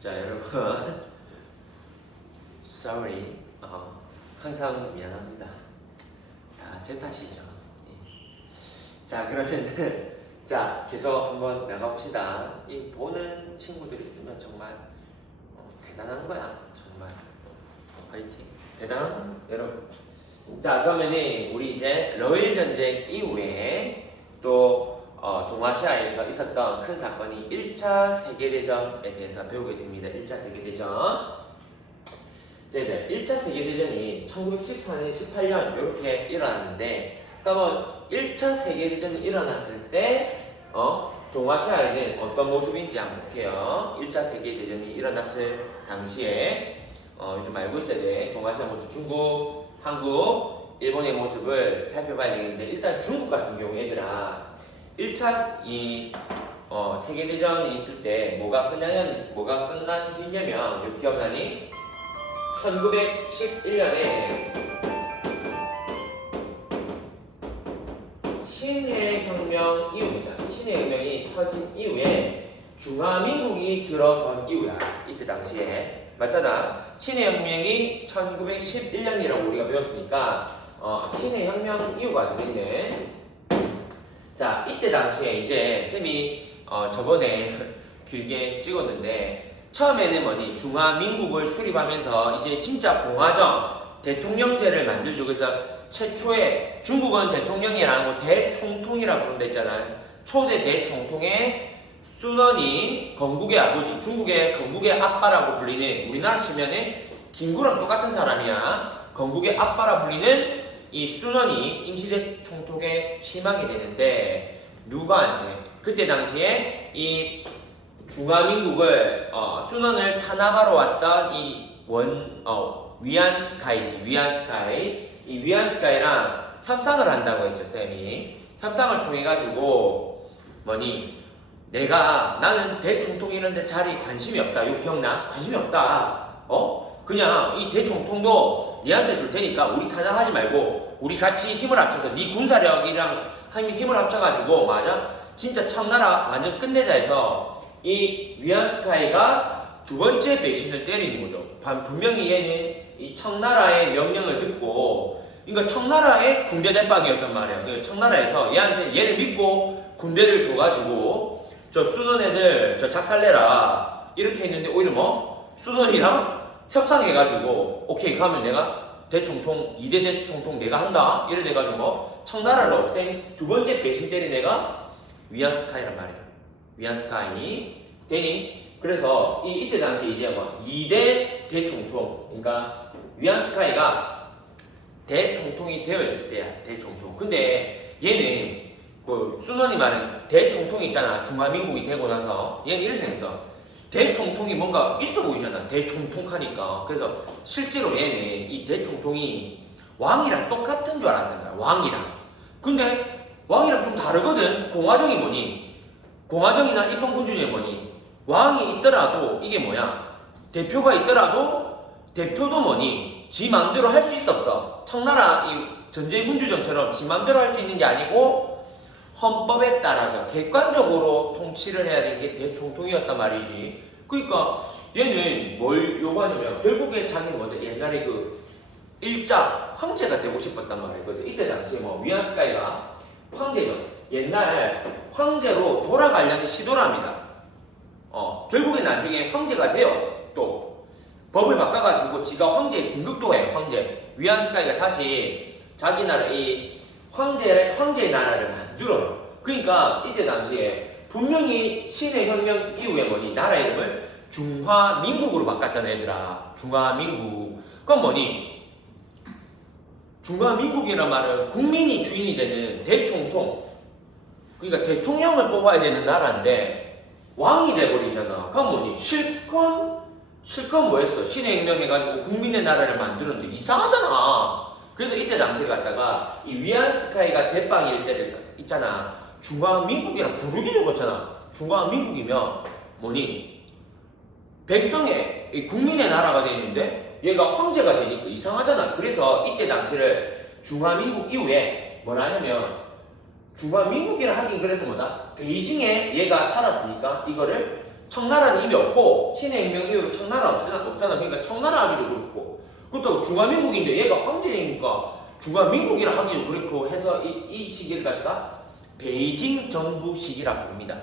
자, 여러분, sorry. 항상 미안합니다. 다 제 탓이죠. 예. 자, 그러면 자, 계속 한번 나가봅시다. 이 보는 친구들 있으면 정말 대단한 거야. 정말 화이팅. 대단한 여러분. 자, 그러면은 우리 이제 러일 전쟁 이후에 또 동아시아에서 있었던 큰 사건이 1차 세계대전에 대해서 배우고 있습니다. 1차 세계대전. 이제 1차 세계대전이 1914년, 18년 이렇게 일어났는데, 그러면 1차 세계대전이 일어났을 때 동아시아에는 어떤 모습인지 한번 볼게요. 1차 세계대전이 일어났을 당시에 요즘 알고 있어야 돼. 동아시아 모습, 중국, 한국, 일본의 모습을 살펴봐야 되겠는데, 일단 중국 같은 경우 얘들아 1차 세계대전이 있을 때 뭐가 끝난 뒤냐면, 이거 기억나니? 1911년에 신해혁명 이후입니다. 신해혁명이 터진 이후에 중화민국이 들어선 이후야. 이때 당시에 맞잖아. 신해혁명이 1911년이라고 우리가 배웠으니까 신해혁명 이후가 되겠네. 자, 이때 당시에 이제 쌤이 저번에 길게 찍었는데, 처음에는 뭐니 중화민국을 수립하면서 이제 진짜 공화정 대통령제를 만들죠. 그래서 최초의 중국은 대통령이라는 거 대총통이라고 부른다 했잖아요. 초대 대총통의 순원이 건국의 아버지, 중국의 건국의 아빠라고 불리는, 우리나라 치면은 김구랑 똑같은 사람이야. 건국의 아빠라 불리는 이 순원이 임시대총통에 취임하게 되는데, 누구한테? 그때 당시에 이 중화민국을 순원을 탄압하러 왔던 이 위안스카이지. 이 위안스카이랑 협상을 한다고 했죠, 쌤이. 협상을 통해 가지고 뭐니, 나는 대총통이라는데 자리 관심이 없다. 이거 기억나? 관심이 없다. 그냥 이 대총통도 니한테 줄 테니까 우리 탄압하지 말고 우리 같이 힘을 합쳐서 네 군사력이랑 힘을 합쳐가지고, 맞아? 진짜 청나라 완전 끝내자 해서 이 위안스카이가 두 번째 배신을 때리는 거죠. 분명히 얘는 이 청나라의 명령을 듣고, 그러니까 청나라의 군대 대빵이었단 말이야. 그러니까 청나라에서 얘를 믿고 군대를 줘가지고 저 순원 애들 저 작살내라 이렇게 했는데, 오히려 뭐 순원이랑 협상해가지고 오케이 가면 내가 대총통 2대 대총통 내가 한다 이래 돼가지고 뭐 청나라를 없앤 두 번째 배신 때린 애가 위안스카이란 말이야. 위안스카이 되니, 그래서 이때 당시 이제 뭐 2대 대총통, 그러니까 위안스카이가 대총통이 되어 있을 때야. 대총통. 근데 얘는 그 순원이 말은 대총통이 있잖아. 중화민국이 되고 나서 얘는 이렇게 생겼어. 대총통이 뭔가 있어 보이잖아. 대총통하니까. 그래서 실제로 얘는 이 대총통이 왕이랑 똑같은 줄 알았는 거야. 왕이랑. 근데 왕이랑 좀 다르거든. 공화정이 뭐니? 공화정이나 일본군주의 뭐니? 왕이 있더라도 이게 뭐야? 대표가 있더라도 대표도 뭐니? 지 맘대로 할 수 있어 없어? 청나라 이 전제군주정처럼 지 맘대로 할 수 있는 게 아니고 헌법에 따라서 객관적으로 통치를 해야 되는 게 대총통이었단 말이지. 그러니까 얘는 뭘 요구하냐면, 결국에 자기는 뭔데 옛날에 그 일자 황제가 되고 싶었단 말이에요. 그래서 이때 당시에 뭐 위안스카이가 황제죠. 옛날 황제로 돌아가려는 시도를 합니다. 결국에 나중에 황제가 돼요. 또 법을 바꿔가지고 지가 황제 등극도 해. 황제 위안스카이가 다시 자기 나라 이 황제의 나라를 만들어요. 그러니까 이때 당시에 분명히 신해혁명 이후에 뭐니 나라 이름을 중화민국으로 바꿨잖아, 얘들아. 중화민국. 그건 뭐니? 중화민국이란 말은 국민이 주인이 되는 대총통, 그러니까 대통령을 뽑아야 되는 나라인데 왕이 돼버리잖아. 그럼 뭐니? 실컷 뭐 했어? 신해혁명 해가지고 국민의 나라를 만들었는데 이상하잖아. 그래서 이때 당시에 갖다가 이 위안스카이가 대빵일 때를 있잖아. 중화민국이랑 부르기도 그렇잖아. 중화민국이면 뭐니? 백성의 국민의 나라가 되는데 얘가 황제가 되니까 이상하잖아. 그래서 이때 당시를 중화민국 이후에 뭐라 하냐면, 중화민국이라 하긴 그래서 뭐다? 베이징에 얘가 살았으니까 이거를 청나라는 이미 없고 신해혁명 이후로 청나라 없잖아. 그러니까 청나라 하기도 그렇고 그렇다고 중화민국인데 얘가 황제니까 중화민국이라 하기도 그렇고 해서 이 시기를 갖다가 베이징 정부 시기라 부릅니다.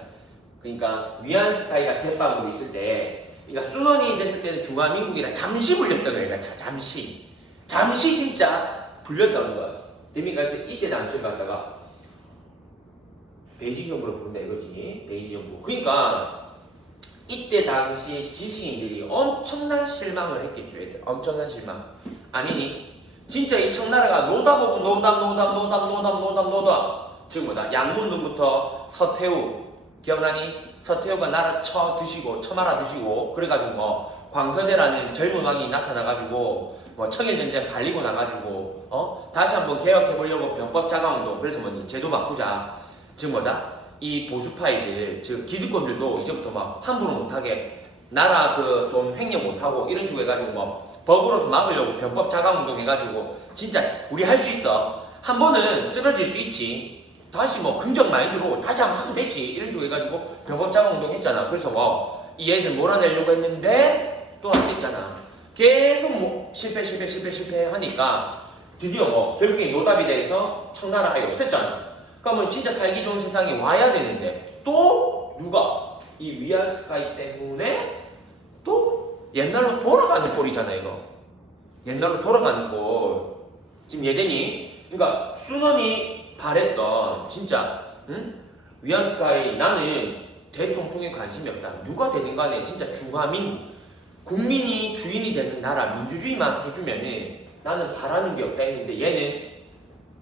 그러니까 위안스카이가 대빵으로 있을 때, 그러니까 순원이 됐을 때는 중화민국이라 잠시 불렸던 거예요. 잠시 진짜 불렸다는 거야. 됩니까? 그래서 이때 당시를 갖다가 베이징 정부로 부른다 이거지. 베이징 정부. 그러니까 이때 당시에 지식인들이 엄청난 실망을 했겠죠. 얘들. 엄청난 실망. 아니니? 진짜 이 청나라가 노다보고 노답. 지금 뭐다? 양문동부터 서태후 기억나니? 서태후가 나라 처말아 드시고 그래가지고 뭐 광서제라는 젊은 왕이 나타나가지고 뭐 청일전쟁 발리고 나가지고 다시 한번 개혁해보려고 병법 자강운동 그래서 뭐니 제도 바꾸자. 즉 뭐다? 이 보수파이들 즉 기득권들도 이제부터 막 함부로 못하게 나라 그 돈 횡령 못하고 이런 식으로 해가지고 뭐 법으로서 막으려고 병법 자강운동 해가지고 진짜 우리 할 수 있어. 한 번은 쓰러질 수 있지. 다시 뭐 긍정 마인드로 다시 한번 하면 되지. 이런 식으로 해가지고 병법 자강운동 했잖아. 그래서 뭐 이 애들 몰아내려고 했는데 또 안 됐잖아. 계속 뭐 실패 하니까 드디어 뭐 결국에 노답이 돼서 청나라 아예 없앴잖아. 그러면 진짜 살기 좋은 세상에 와야 되는데 또 누가 이 위안스카이 때문에 또 옛날로 돌아가는 꼴이잖아. 이거 옛날로 돌아가는 꼴. 지금 예den이 그러니까 순원이 바랬던 진짜 위안스카이 나는 대총통에 관심이 없다. 누가 되든 간에 진짜 중화민국 국민이 주인이 되는 나라 민주주의만 해주면은 나는 바라는 게 없다 했는데 얘는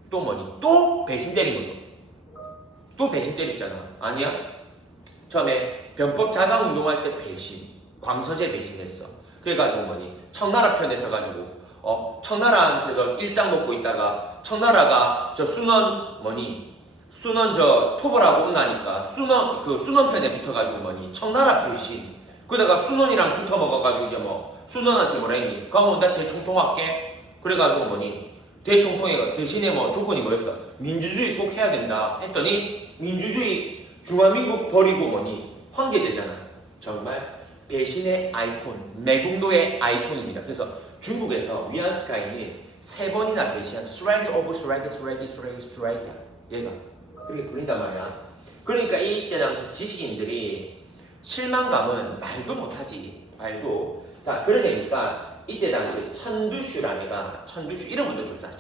또 뭐니? 또 배신 때린 거죠. 또 배신 때렸잖아. 아니야? 처음에 병법 자강 운동할 때 배신, 광서제 배신했어. 그래가지고 뭐니? 청나라 편에 서가지고 청나라한테서 일장 먹고 있다가 청나라가 저 순원 뭐니? 순원 저 토벌하고 온다니까 순원 편에 붙어가지고 뭐니? 청나라 배신. 그러다가 순원이랑 붙어 먹어가지고 이제 뭐 순원한테 뭐라 했니? 그럼 나 대총통 할게. 그래가지고 뭐니? 대총통에 대신에 뭐 조건이 뭐였어? 민주주의 꼭 해야 된다 했더니 민주주의 중화민국 버리고 뭐니? 황제 되잖아. 정말 배신의 아이콘, 매국노의 아이콘입니다. 그래서 중국에서 위안스카이는 3번이나 배신한 스트라이크 오브 스트라이크야. 얘가 그렇게 불린단 말이야. 그러니까 이때 당시 지식인들이 실망감은 말도 못하지. 말도. 자 그러니까 이때 당시 천두슈라는 애가 천두슈 이름부터 좋다.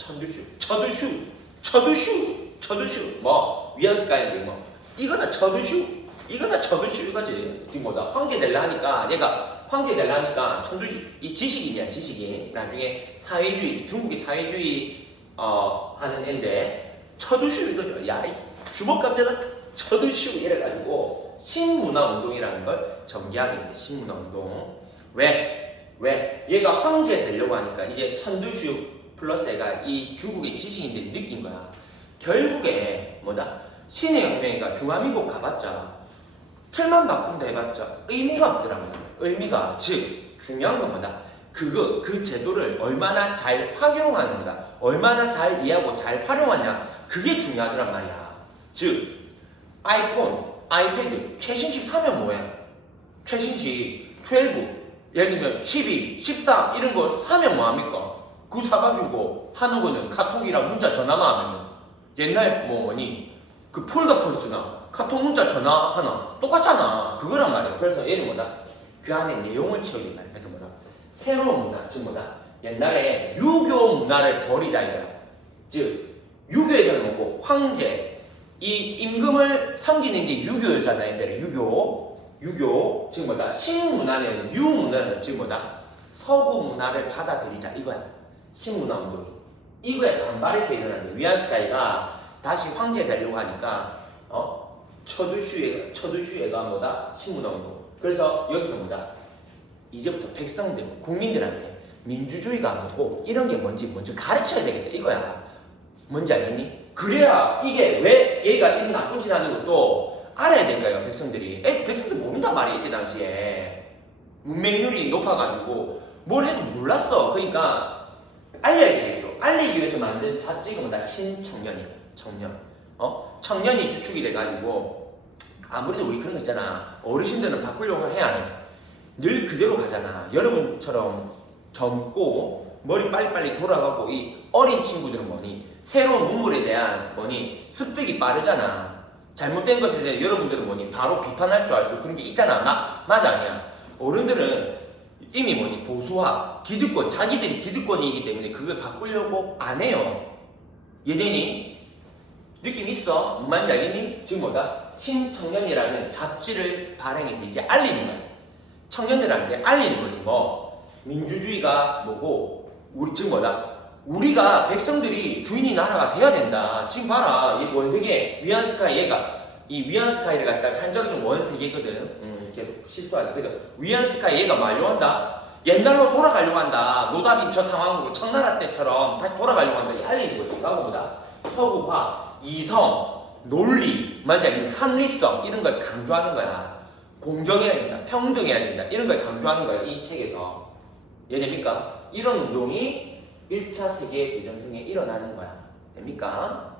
처두슈 뭐 위안스카이인데 뭐 이거나 처두슈 이거지. 지금 뭐다 황제 될라 하니까 얘가 황제 될라 하니까 천두슈 이 지식인이야. 지식인. 나중에 사회주의 중국이 사회주의 하는 애인데 처두슈 이거죠. 야 이 주먹감자가 처두슈 이래가지고 신문화운동이라는 걸 전개하게 됩니다. 신문화운동. 왜? 얘가 황제 되려고 하니까 이제 천두슈 플러스 애가 이 중국의 지식인들이 느낀 거야. 결국에 뭐다? 신해혁명이가 중화민국 가봤자 틀만 바꾼다 해봤자 의미가 없더란 말이야. 의미가 즉 중요한 건 뭐다? 그 제도를 얼마나 잘 활용하는가, 얼마나 잘 이해하고 잘 활용하냐 그게 중요하더란 말이야. 즉 아이폰, 아이패드 최신식 사면 뭐해? 최신식 12 예를 들면 12, 13 이런 거 사면 뭐합니까? 그거 사가지고 하는 거는 카톡이랑 문자 전화만 하면 옛날 뭐니 그 폴더폴스나 카톡 문자 전화 하나 똑같잖아. 그거란 말이야. 그래서 얘는 뭐다? 그 안에 내용을 채워준다. 그래서 뭐다? 새로운 문화, 즉 뭐다? 옛날에 유교 문화를 버리자 이거야. 즉 유교에서는 뭐고 황제 이 임금을 섬기는 게 유교잖아. 옛날에 유교 즉 뭐다? 신문화는 유문화는 즉 뭐다? 서구 문화를 받아들이자 이거야. 신문화 운동이 이거에 반발해서 일어났는데 위안스카이가 다시 황제 되려고 하니까 처두슈에가 뭐다? 신문화 운동. 그래서 여기서 뭐다? 이제부터 백성들, 국민들한테 민주주의가 아니고 이런 게 뭔지 먼저 가르쳐야 되겠다 이거야. 뭔지 알겠니? 그래야 이게 왜 얘가 이런 나쁜 짓 하는 것도 알아야 될까요? 백성들이. 백성들 모른단 말이야. 이때 당시에 문맹률이 높아가지고 뭘 해도 몰랐어. 그러니까 알려야 되겠죠. 알리기 위해서 만든 자체가 뭐다? 신청년이야. 청년이 주축이 돼가지고 아무래도 우리 그런 거 있잖아. 어르신들은 바꾸려고 해야 해. 늘 그대로 가잖아. 여러분처럼 젊고 머리 빨리빨리 돌아가고 이 어린 친구들은 뭐니? 새로운 문물에 대한 뭐니? 습득이 빠르잖아. 잘못된 것에 대해 여러분들은 뭐니? 바로 비판할 줄 알고 그런 게 있잖아. 맞아 아니야? 어른들은 이미 뭐니? 보수화, 기득권, 자기들이 기득권이기 때문에 그걸 바꾸려고 안 해요. 예den이 느낌 있어? 뭔 말인지 알겠니? 지금 뭐다? 신청년이라는 잡지를 발행해서 이제 알리는 거야. 청년들한테 알리는 거지 뭐. 민주주의가 뭐고 우리 지금 뭐다? 우리가 백성들이 주인이 나라가 돼야 된다. 지금 봐라. 이 원세계 위안스카이 얘가 이 위안스카이를 갖다가 한자로 좀 원세계거든. 계속 실수하지. 그래서 위안스카이 얘가 말려고 한다. 옛날로 돌아가려고 한다. 노다빈 저 상황으로 청나라 때처럼 다시 돌아가려고 한다. 이 알리는 거지. 가고보다 서구화, 이성, 논리, 맞아, 합리성 이런 걸 강조하는 거야. 공정해야 된다, 평등해야 된다 이런 걸 강조하는 거야. 이 책에서 이해됩니까? 이런 운동이 1차 세계대전 중에 일어나는 거야. 됩니까?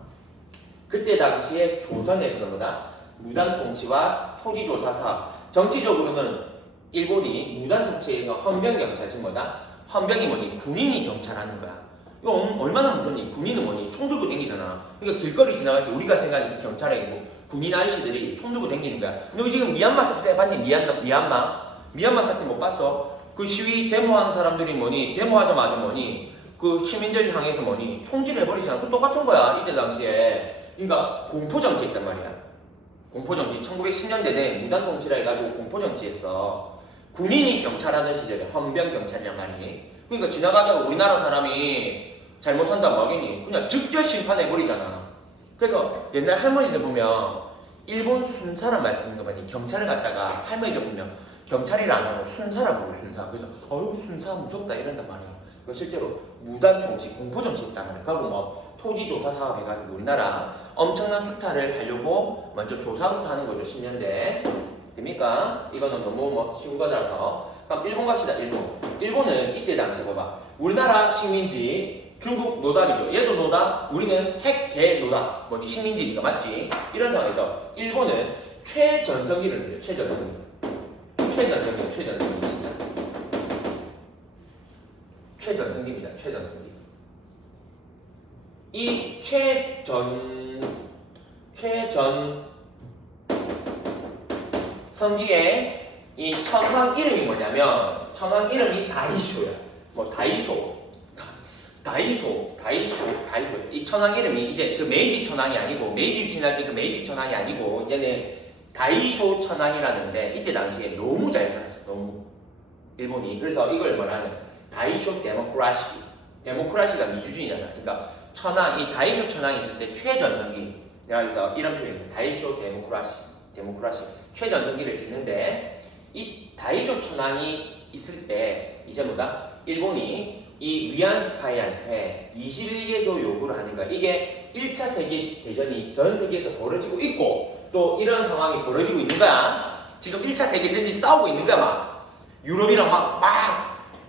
그때 당시에 조선에서는 뭐다? 무단통치와 토지조사 사업. 정치적으로는 일본이 무단통치에서 헌병경찰, 즉 뭐다? 헌병이 뭐니? 군인이 경찰하는 거야. 이거 얼마나 무섭니? 군인은 뭐니? 총 들고 댕기잖아. 그러니까 길거리 지나갈 때 우리가 생각하는 경찰에 뭐 군인 아저씨들이 총 들고 댕기는 거야. 근데 지금 미얀마 사태 봤니? 미얀마 사태 못 봤어? 그 시위 데모하는 사람들이 뭐니? 데모하자마자 뭐니? 그 시민들 향해서 뭐니? 총질해버리잖아. 그 똑같은 거야. 이때 당시에. 그러니까 공포정치했단 말이야. 공포정치. 1910년대 내 무단통치라 해가지고 공포정치했어. 군인이 경찰하던 시절에 헌병경찰이란 말이니. 그러니까 지나가다가 우리나라 사람이 잘못한다고 하겠니? 그냥 즉결 심판해버리잖아. 그래서 옛날 할머니들 보면 일본 순사란 말씀 있는 거 많이 경찰을 갖다가 할머니들 보면 경찰이라 안 하고 순사라 부르고 순사. 그래서 어이구 순사 무섭다 이런단 말이야. 실제로 무단통치, 공포정치했단 말이야. 그리고 뭐 토지조사 사업 해가지고 우리나라 엄청난 수탈을 하려고 먼저 조사부터 하는 거죠. 10년대. 됩니까? 이거는 너무 뭐 쉬운 거라서. 그럼 일본 갑시다. 일본은 이때 당시에 봐봐. 우리나라 식민지, 중국 노답이죠. 얘도 노답, 우리는 핵개 노답. 뭐니 식민지니까 맞지? 이런 상황에서 일본은 최전성기를 내요. 최전성기 진짜. 최전성기입니다. 최전성기. 이 최전성기의 이 청왕 이름이 뭐냐면 청왕 이름이 다이쇼야. 뭐 다이소. 이 천왕 이름이 이제 그 메이지 천왕이 아니고 메이지 유신할 때 그 메이지 천왕이 아니고 이제는 다이쇼 천왕이라는데 이때 당시에 너무 잘 살았어. 너무 일본이. 그래서 이걸 뭐라는 다이쇼 데모크라시가 민주주의잖아. 그러니까 천왕 이 다이쇼 천왕이 있을 때 최전성기. 그래서 이런 표현이 있어. 다이쇼 데모크라시 최전성기를 짓는데 이 다이쇼 천왕이 있을 때 이제 뭐다? 일본이 이 위안스카이한테 21개조 요구를 하는 거야. 이게 1차 세계대전이 전 세계에서 벌어지고 있고 또 이런 상황이 벌어지고 있는 거야. 지금 1차 세계대전이 싸우고 있는 거야. 막 유럽이랑 막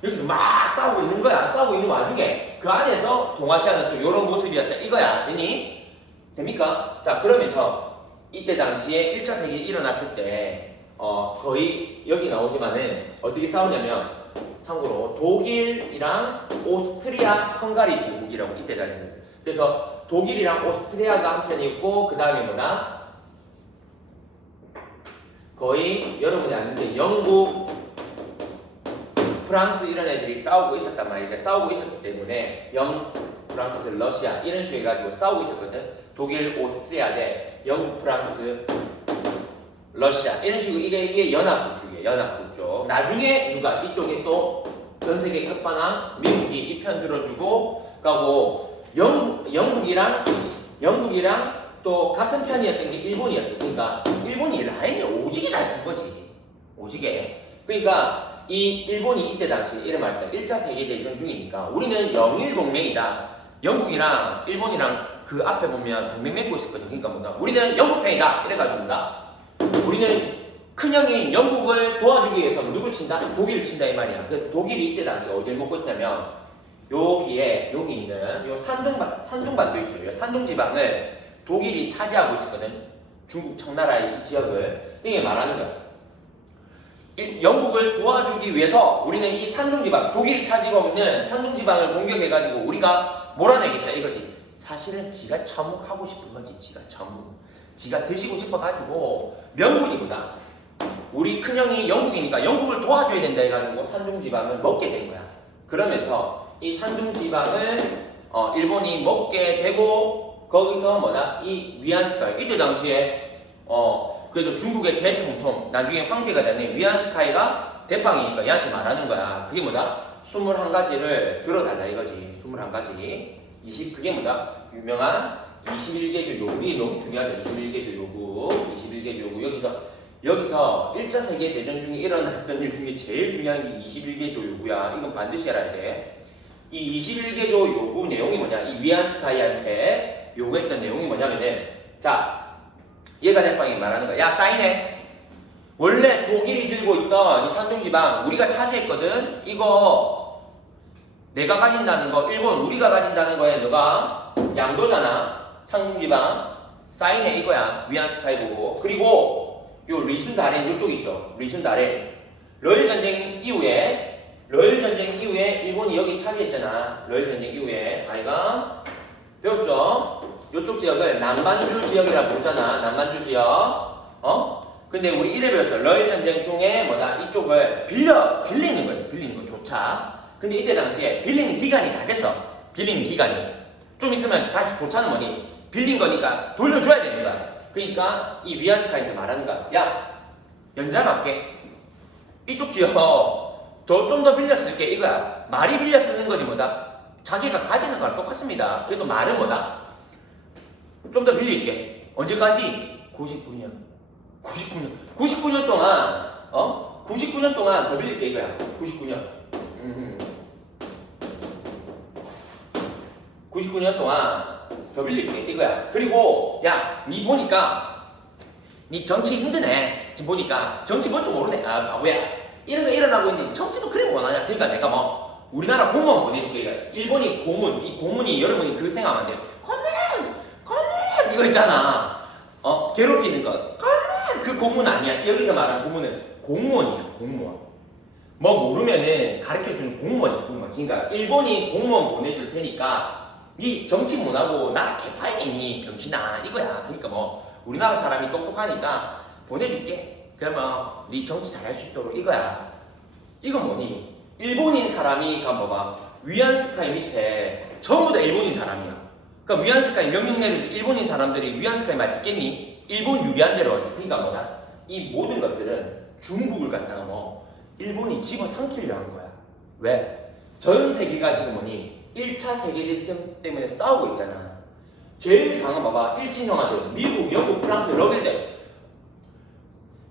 여기서 막 싸우고 있는 거야. 싸우고 있는 와중에 그 안에서 동아시아는 또 이런 모습이었다 이거야. 되니? 됩니까? 자, 그러면서 이때 당시에 1차 세계 일어났을 때 거의 여기 나오지만은 어떻게 싸우냐면 참고로 독일이랑 오스트리아, 헝가리 제국이라고 이때 다녔어요. 그래서 독일이랑 오스트리아가 한편이 있고 그 다음에 뭐다? 거의 여러분이 아는데 영국, 프랑스 이런 애들이 싸우고 있었단 말이에요. 싸우고 있었기 때문에 프랑스, 러시아 이런 식으로 해가지고 싸우고 있었거든. 독일, 오스트리아 대 영국, 프랑스, 러시아 이런 식으로 이게 연합국쪽이에요. 연합국쪽. 나중에 누가 이쪽에 또 전 세계 끝판왕 미국이 이 편 들어주고 가고 영국이랑 또 같은 편이었던 게 일본이었어. 그러니까 일본이 라인을 오지게 잘 탄 거지. 오지게. 그러니까 이 일본이 이때 당시 이름할 때 1차 세계대전 중이니까 우리는 영일 동맹이다. 영국이랑 일본이랑 그 앞에 보면 동맹 맺고 있었거든. 그러니까 뭐다? 우리는 영국 편이다. 이래가지고 뭐다? 우리는 큰형이 영국을 도와주기 위해서 누굴 친다? 독일을 친다 이 말이야. 그래서 독일이 이때 당시 어디를 먹고 있냐면 여기 있는 요 산둥반도 있죠. 요 산둥 지방을 독일이 차지하고 있었거든. 중국 청나라의 이 지역을 이게 말하는 거야. 영국을 도와주기 위해서 우리는 이 산둥지방, 독일이 차지하고 있는 산둥지방을 공격해가지고 우리가 몰아내겠다 이거지. 사실은 지가 처묵하고 싶은 거지. 지가 처묵. 지가 드시고 싶어가지고 명분이보다 우리 큰형이 영국이니까 영국을 도와줘야 된다 해가지고 산둥지방을 먹게 된 거야. 그러면서 이 산둥지방을 일본이 먹게 되고 거기서 뭐다? 이 위안스카이 이때 당시에 그래도 중국의 대총통 나중에 황제가 되는 위안스카이가 대빵이니까 얘한테 말하는 거야. 그게 뭐다? 21가지를 들어달라 이거지. 21가지. 그게 뭐다? 유명한 21개조 요구이 너무 중요하다. 21개조 요구. 21개조 요구. 여기서 1차 세계대전 중에 일어났던 일 중에 제일 중요한 게 21개조 요구야. 이건 반드시 알아야 돼. 이 21개조 요구 내용이 뭐냐? 이 위안스카이한테 요구했던 내용이 뭐냐면은 자 얘가 대빵이 말하는 거야. 야 사인해. 원래 독일이 들고 있던 이 산둥지방 우리가 차지했거든. 이거 내가 가진다는 거 일본 우리가 가진다는 거에 너가 양도잖아. 산둥지방 사인해 이거야. 위안스카이 보고. 그리고 요 리순다렌 요쪽 있죠. 리순다렌 러일전쟁 이후에 일본이 여기 차지했잖아. 러일전쟁 이후에 아이가 배웠죠? 요쪽 지역을 남반주 지역이라고 부르잖아. 남반주 지역. 근데 우리 이래 배웠어. 러일 전쟁 중에 뭐다? 이쪽을 빌리는 거지. 빌리는 거 조차. 근데 이때 당시에 빌리는 기간이 다 됐어. 빌리는 기간이. 좀 있으면 다시 조차는 뭐니? 빌린 거니까 돌려줘야 되는 거야. 그러니까 이 위안스카이한테 말하는 거야. 야, 연장할게. 이쪽 지역 좀 더 빌려 쓸게 이거야. 말이 빌려 쓰는 거지 뭐다? 자기가 가지는 거랑 똑같습니다. 그래도 말은 뭐다? 좀 더 빌릴게. 언제까지? 99년 동안 99년 동안 더 빌릴게 이거야. 99년 동안 더 빌릴게 이거야. 그리고 야, 니 보니까 니 정치 힘드네. 지금 보니까 정치 뭔 줄 모르네. 아 바보야. 이런 거 일어나고 있는데 정치도 그래 원하냐. 그러니까 내가 뭐 우리나라 공무원 보내줄게 이거야. 일본이 고문. 이 고문이 여러분이 그렇게 생각하면 안 돼. 고문 이거 있잖아. 괴롭히는 거. 그 고문 아니야. 여기서 말하는 고문은 공무원이야. 공무원. 뭐 모르면은 가르쳐주는 공무원이야. 공무원. 그러니까 일본이 공무원 보내줄 테니까 니 정치 못하고 나라 개파이니 병신아 이거야. 그러니까 뭐 우리나라 사람이 똑똑하니까 보내줄게. 그러면 니 정치 잘할 수 있도록 이거야. 이건 뭐니? 일본인 사람이 봐봐. 위안스카이 밑에 전부 다 일본인 사람이야. 그러니까 위안스카이 명령 내릴 때 일본인 사람들이 위안스카이 말 듣겠니? 일본 유리한 대로. 그러니까 뭐다? 이 모든 것들은 중국을 갖다가 뭐 일본이 집어삼키려 한 거야. 왜? 전 세계가 지금 뭐니? 1차 세계대전 때문에 싸우고 있잖아. 제일 강한 봐봐. 일진 형아들 미국, 영국, 프랑스,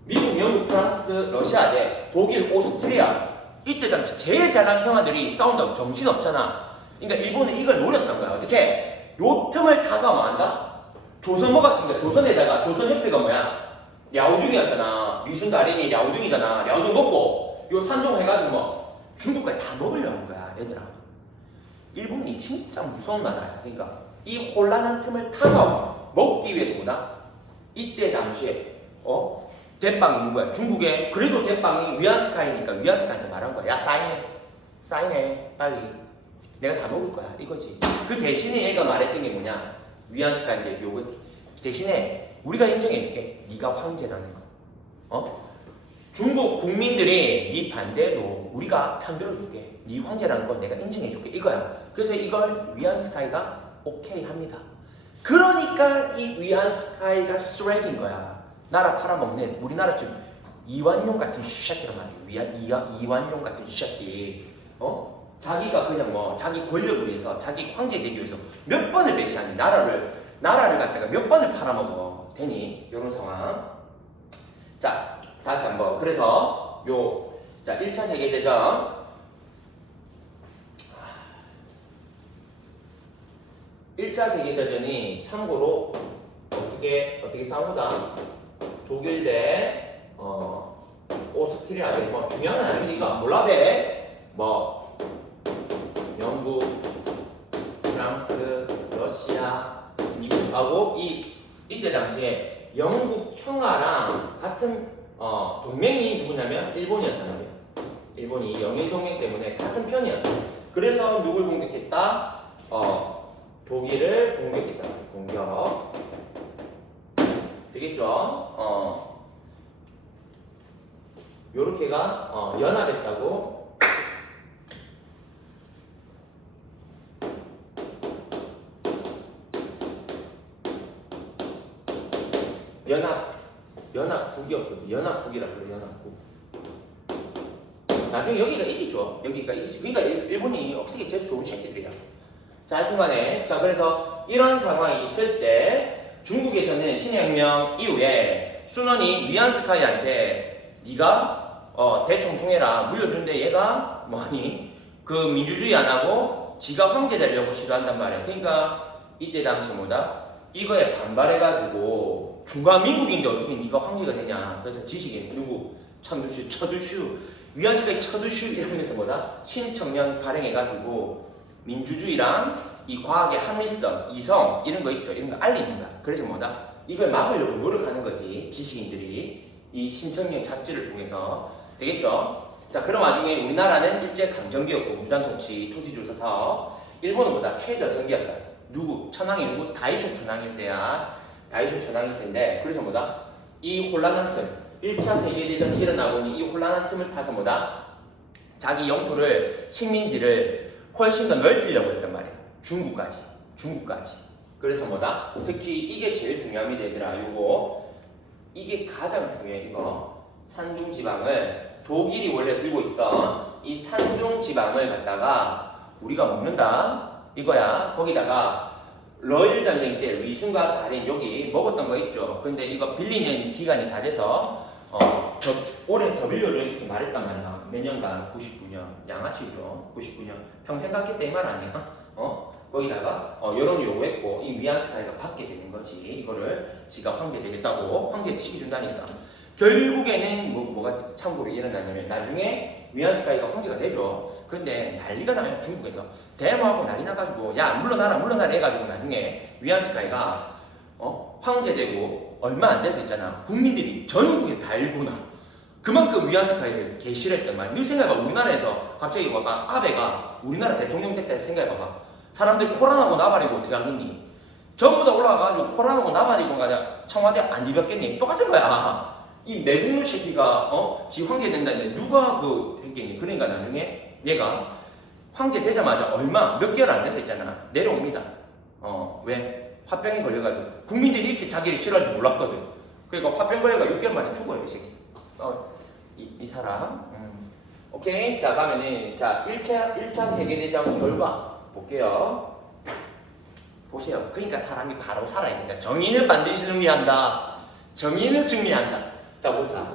미국, 영국, 프랑스, 러시아 대 독일, 오스트리아. 이때 당시 제일 잘난 형아들이 싸운다고 정신없잖아. 그러니까 일본은 이걸 노렸던 거야. 어떻게? 요 틈을 타서 뭐 한다? 조선 먹었으니까 조선에다가 조선협회가 뭐야? 랴오둥이었잖아. 리순다린이 랴오둥이잖아. 랴오둥 먹고 요 산동 해가지고 뭐 중국까지 다 먹으려는 거야 얘들아. 일본이 진짜 무서운 나라야. 그러니까 이 혼란한 틈을 타서 먹기 위해서 뭐다? 이때 당시에 대빵이 있는 거야. 중국에 그래도 대빵이 위안스카이니까 위안스카이한테 말한 거야. 야 사인해 빨리. 내가 다 먹을 거야 이거지. 그 대신에 얘가 말했던 게 뭐냐? 위안스카이한테 요구 대신에 우리가 인정해줄게. 네가 황제라는 거. 중국 국민들이 네 반대도 우리가 편들어줄게. 네 황제라는 걸 내가 인정해줄게 이거야. 그래서 이걸 위안스카이가 오케이 합니다. 그러니까 이 위안스카이가 쓰레기인 거야. 나라 팔아먹는 우리나라처럼 이완용 같은 새끼란 말이야. 이완용 같은 새끼. 자기가 그냥 뭐 자기 권력을 위해서 자기 황제 되기 위해서 몇 번을 배신하니 나라를 갖다가 몇 번을 팔아먹어 되니 이런 상황. 자 다시 한번. 그래서 자 1차 세계대전 1차 세계대전이 참고로 어떻게 싸우다 독일 대 오스트리아 대 뭐 중요한 건 아닌데 이거 몰라 돼. 뭐 영국, 프랑스, 러시아, 미국하고 이때 당시에 영국 평화랑 같은 동맹이 누구냐면 일본이었단 말이에요. 일본이 영일 동맹 때문에 같은 편이었어. 그래서 누굴 공격했다? 독일을 공격했다. 공격. 되겠죠? 요렇게가 연합했다고. 연합국이었거든. 연합국이라고 그래. 연합국. 나중에 여기가 이기죠. 여기가 이기지. 그러니까 일본이 억세게 제일 좋은 새끼들이야. 자, 하여튼간에. 자, 그래서 이런 상황이 있을 때 중국에서는 신해혁명 이후에 순원이 위안스카이한테 네가 대총통해라 물려주는데 얘가 뭐하니? 그 민주주의 안 하고 지가 황제 되려고 시도한단 말이야. 그러니까 이때 당시 뭐다? 이거에 반발해가지고 중華민국인데 어떻게 네가 황제가 되냐. 그래서 지식인 누구? 처두슈 위안스카이 처두슈 이러면서 뭐다? 신청령 발행해가지고 민주주의랑 이 과학의 합리성, 이성 이런 거 있죠. 이런 거 알리는 거야. 그래서 뭐다? 이걸 막으려고 노력하는 거지. 지식인들이 이 신청령 잡지를 통해서. 되겠죠? 자, 그런 와중에 우리나라는 일제 강점기였고 무단통치, 토지조사 사업. 일본은 뭐다? 최저점기였다. 누구? 천황이 누구? 다이쇼 천황일 때야. 다이쇼 천황일 때인데 그래서 뭐다? 이 혼란한 틈, 1차 세계대전이 일어나고 있는 이 혼란한 틈을 타서 뭐다? 자기 영토를, 식민지를 훨씬 더 넓히려고 했단 말이야. 중국까지. 그래서 뭐다? 특히 이게 제일 중요합니다, 얘들아. 요거. 이게 가장 중요해, 이거. 산둥지방을, 독일이 원래 들고 있던 이 산둥지방을 갖다가 우리가 먹는다. 이거야. 거기다가 러일 전쟁 때 위순과 달인 여기 먹었던 거 있죠. 근데 이거 빌리는 기간이 다 돼서 올해 더 빌려줘 이렇게 말했단 말이야. 몇 년간? 99년. 양아치죠. 99년. 평생 갔기 때문에 말 아니야. 거기다가 여론 요구했고 이 위안스카이가 받게 되는 거지. 이거를 지가 황제 되겠다고 황제 시켜준다니까. 결국에는 뭐가 참고로 일어나냐면 나중에 위안스카이가 황제가 되죠. 근데 난리가 나요. 중국에서 데모하고 난리 나가지고 야 물러나라 해가지고 나중에 위안스카이가 황제 되고 얼마 안 돼서 있잖아. 국민들이 전국에 다 일구나. 그만큼 위안스카이를 개싫어했단 말이야. 너 생각해봐. 우리나라에서 갑자기 아베가 우리나라 대통령 됐다 생각해봐봐. 사람들 코란하고 나발이고 어떻게 하겠니? 전부 다 올라가가지고 코란하고 나발이고 가자 청와대 안 입었겠니? 똑같은 거야. 이 매국노 새끼가 지 황제 된다는데 누가 했겠니? 그러니까 나중에 얘가 황제 되자마자 몇 개월 안 돼서 있잖아. 내려옵니다. 왜? 화병에 걸려가지고 국민들이 이렇게 자기를 싫어할 줄 몰랐거든. 그러니까 화병 걸려가 6개월 만에 죽어요, 이 새끼. 이 사람. 오케이. 자, 가면은 1차 세계대전 결과 볼게요. 보세요. 그러니까 사람이 바로 살아야 된다. 정의는 반드시 승리한다. 자, 보자.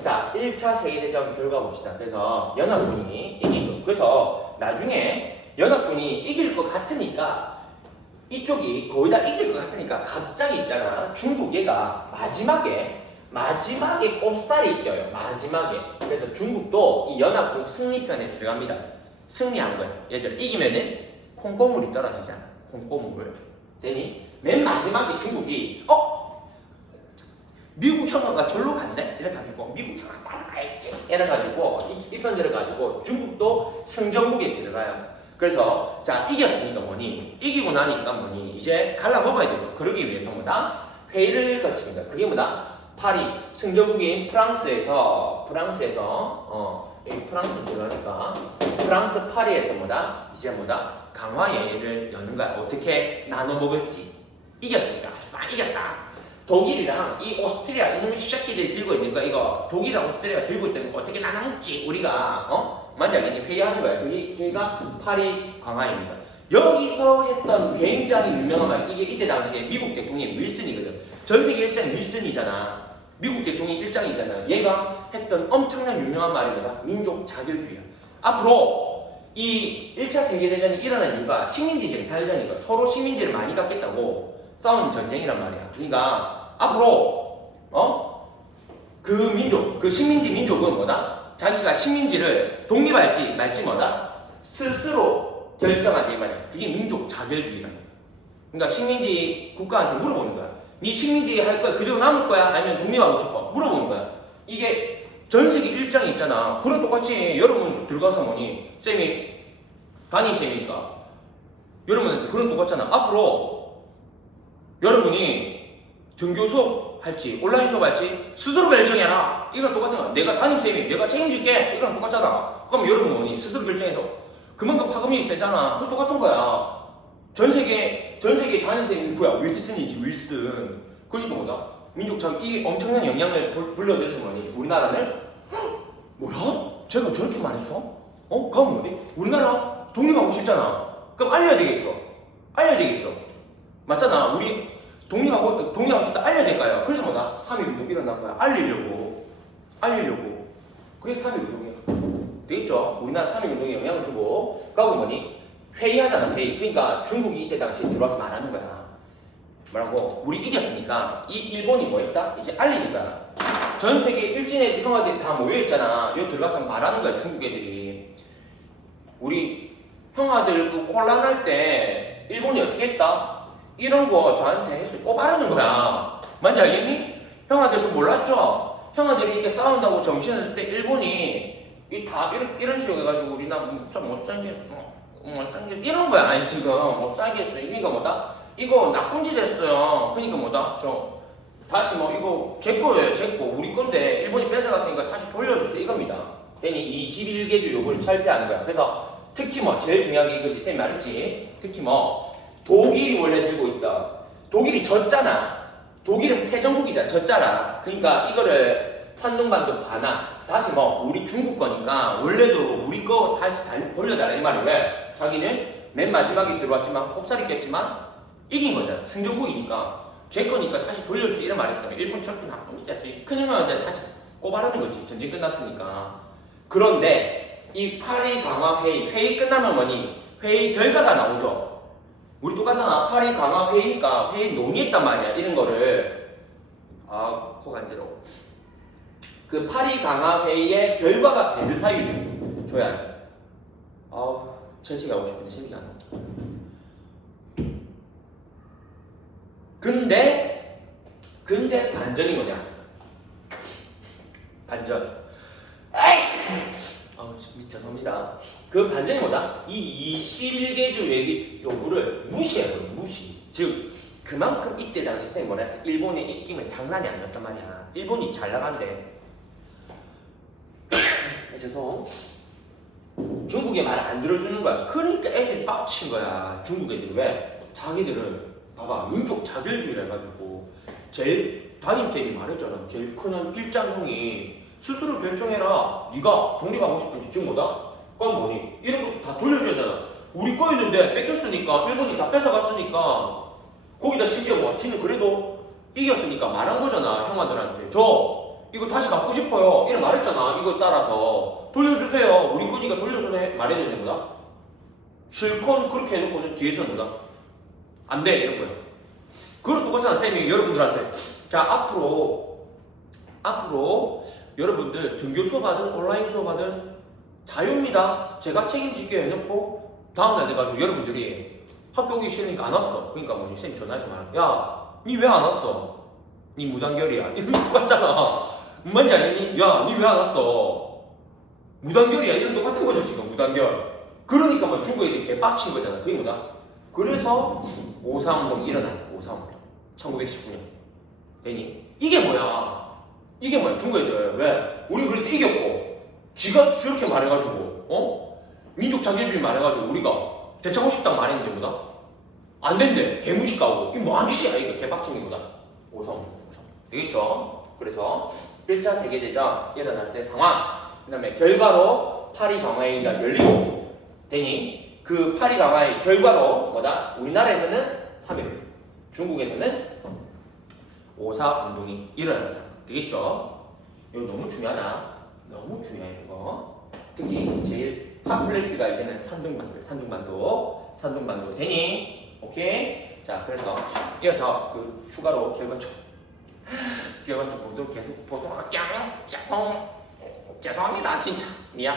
자, 1차 세계대전 결과 봅시다. 그래서 연합군이 이기죠. 그래서 나중에 연합군이 이길 것 같으니까 이쪽이 거의 다 이길 것 같으니까 갑자기 있잖아. 중국 얘가 마지막에 꼽살이 껴요. 마지막에. 그래서 중국도 이 연합군 승리편에 들어갑니다. 승리한 거야. 얘들 이기면은 콩고물이 떨어지잖아. 콩고물. 되니? 맨 마지막에 중국이 미국 형아가 절로 간대? 이래가지고 미국 형아 따라가야지 이래가지고 이 편 들어가지고 중국도 승전국에 들어가요. 그래서 자 이겼으니까 뭐니? 이기고 나니까 뭐니? 이제 갈라먹어야 되죠. 그러기 위해서 뭐다? 회의를 거칩니다. 그게 뭐다? 파리 승전국인 프랑스에서 여기 프랑스 들어가니까 프랑스 파리에서 이제 강화회의를 여는 거야. 어떻게 나눠 먹을지. 이겼으니까 아싸 이겼다. 독일이랑 이 오스트리아 이놈의 새끼들이 들고 있는 거 이거 독일이랑 오스트리아가 들고 있는 거 어떻게 나눠먹지 우리가 뭔지 알겠니? 회의하는 거야. 그 회의가 파리 강화입니다. 여기서 했던 굉장히 유명한 말 이게 이때 당시에 미국 대통령이 윌슨이거든. 전 세계 일장 윌슨이잖아. 미국 대통령 일장이잖아. 얘가 했던 엄청난 유명한 말이 뭐다? 민족 자결주의야. 앞으로 이 1차 세계대전이 일어난 이유가 식민지 쟁탈전이고 서로 식민지를 많이 갖겠다고 싸우는 전쟁이란 말이야. 그러니까 앞으로 그 민족, 그 식민지 민족은 뭐다? 자기가 식민지를 독립할지 말지 뭐다? 스스로 결정하지 이 말이야. 그게 민족 자결주의라는 거야. 그러니까 식민지 국가한테 물어보는 거야. 네 식민지 할 거야? 그대로 남을 거야? 아니면 독립하고 싶어? 물어보는 거야. 이게 전 세계 일장이 있잖아. 그럼 똑같이 여러분 들어가서 뭐니? 쌤이 담임쌤이니까 여러분 그런 똑같잖아. 앞으로 여러분이 등교 수업 할지 온라인 수업 할지 스스로 결정해라. 이건 똑같은 거야. 내가 담임쌤이 내가 책임질게. 이거랑 똑같잖아. 그럼 여러분 뭐니? 스스로 결정해서 그만큼 파급력이 세잖아. 그거 똑같은 거야. 전 세계 담임쌤이 누구야? 윌슨이지, 윌슨. 그러니까 뭐다? 민족적 이 엄청난 영향을 불러들여서 뭐니? 우리나라는 헉, 뭐야? 제가 저렇게 말했어? 그럼 뭐니? 우리나라 독립하고 싶잖아. 그럼 알려야 되겠죠? 알려야 되겠죠? 맞잖아. 우리 독립하고 싶다 알려야 될까요? 그래서 뭐다? 3.1운동 일어난 거야. 알리려고. 그래서 3.1운동이야. 되겠죠? 우리나라 3.1운동에 영향을 주고 그하고 뭐니? 회의하잖아. 회의. 그러니까 중국이 이때 당시에 들어와서 말하는 거야. 뭐라고? 우리 이겼으니까 이 일본이 뭐 했다? 이제 알리니까 전 세계 일진의 형아들이 다 모여있잖아. 여기 들어가서 말하는 거야. 중국 애들이. 우리 형아들 그 혼란할 때 일본이 어떻게 했다? 이런 거 저한테 해서 꼭 알아는 거야. 뭔지 알겠니? 형아들 그 몰랐죠? 형아들이 이렇게 싸운다고 정신을 들 때 일본이 이런 식으로 해가지고 우리나 좀 못살겠어. 이런 거야. 아니 지금 못살겠어. 그러니까 뭐다? 이거 나쁜 짓 했어요. 그러니까 뭐다? 다시 뭐 이거 제 거예요. 제 거. 우리 건데 일본이 뺏어갔으니까 다시 돌려주세요. 이겁니다. 괜히 21개조 요구를 철폐하는 거야. 그래서 특히 뭐 제일 중요한 게 이거지. 쌤이 말했지. 특히 뭐 독일이 원래 들고 있다. 독일이 졌잖아. 독일은 패전국이잖아. 졌잖아. 그러니까 이거를 산둥반도 반환. 다시 뭐 우리 중국 거니까 원래도 우리 거 다시 돌려달라 이 말을 왜? 자기는 맨 마지막에 들어왔지만 꼽살이 꼈지만 이긴 거잖아. 승전국이니까 제 거니까 다시 돌려줄 수 이런 말했다며. 일본 철도 나쁜 짓이지. 큰형한테 다시 꼽아라는 거지. 전쟁 끝났으니까. 그런데 이 파리 강화 회의 끝나면 뭐니? 회의 결과가 나오죠. 우리 똑같잖아. 파리 강화 회의니까 회의 논의했단 말이야. 이런 거를 코 간지러워. 그 파리 강화 회의의 결과가 베르사유 줘야 돼. 전체가 하고 싶은데 생각이 안 나. 근데 반전이 뭐냐? 반전. 미쳐섭니다. 그 반전이 뭐다? 이 21개조 외교 요구를 무시해버려. 무시. 즉 그만큼 이때 당시 쌤이 뭐라 했어? 일본의 입김은 장난이 아니었단 말이야. 일본이 잘 나간대. 죄송. 중국의 말을 안 들어주는 거야. 그러니까 애들이 빡친 거야. 중국 애들이 왜? 자기들은 봐봐 민족 자결주의를 해가지고 제일 담임쌤이 말했잖아. 제일 큰 일장형이 스스로 결정해라. 네가 독립하고 싶은지 중국보다? 그건 뭐니? 이런 것도 다 돌려줘야 되잖아. 우리 거였는데 뺏겼으니까 일본이 다 뺏어갔으니까 거기다 심지어 뭐 지는 그래도 이겼으니까 말한 거잖아. 형아들한테 저 이거 다시 갖고 싶어요. 이런 말했잖아. 이거 따라서 돌려주세요. 우리 거니까 돌려주네 말해야 되는 거다. 실컷 그렇게 해놓고는 뒤에서는 뭐다? 안 돼 이런 거야. 그건 똑같잖아. 쌤이 여러분들한테 자 앞으로 여러분들 등교 수업하든 온라인 수업하든 자유입니다. 제가 책임질게요 해놓고 다음날 돼가지고 여러분들이 학교 오기 싫으니까 안 왔어. 그러니까 뭐 쌤 전화해서 말해. 야, 니 왜 안 왔어? 니 무단결이야. 이런 거 똑같잖아. 뭔지 알겠니? 야, 니 왜 안 왔어? 무단결이야. 이런 거 똑같은 거죠 지금 무단결. 그러니까 뭐 중국 애들이 개빡친 거잖아. 그게 뭐다? 그래서 5.3운동 일어나. 5.3운동 1919년 되니? 이게 뭐야? 중국 애들 왜? 우리 그럴 때 이겼고 지가 저렇게 말해가지고 민족 자결주의 말해가지고 우리가 대처하고 싶다고 말했는데 뭐다? 안 된대. 개무식 가고 이게 뭐하는 짓이야 이거. 개빡친 거다. 5.3운동 되겠죠? 그래서 1차 세계대전 일어날 때 상황 그 다음에 결과로 파리 강화회의가 열리고 되니 그 파리 강화의 결과로 뭐다? 우리나라에서는 3.1 중국에서는 5.4운동이 일어난다. 되겠죠? 이거 너무 중요하다. 너무 중요해 이거. 특히 제일 핫플레이스가 이제는 산둥반도 되니? 오케이? 자 그래서 이어서 그 추가로 결과적 보도록 계속 보도록 할게요. 죄송합니다 진짜 미안.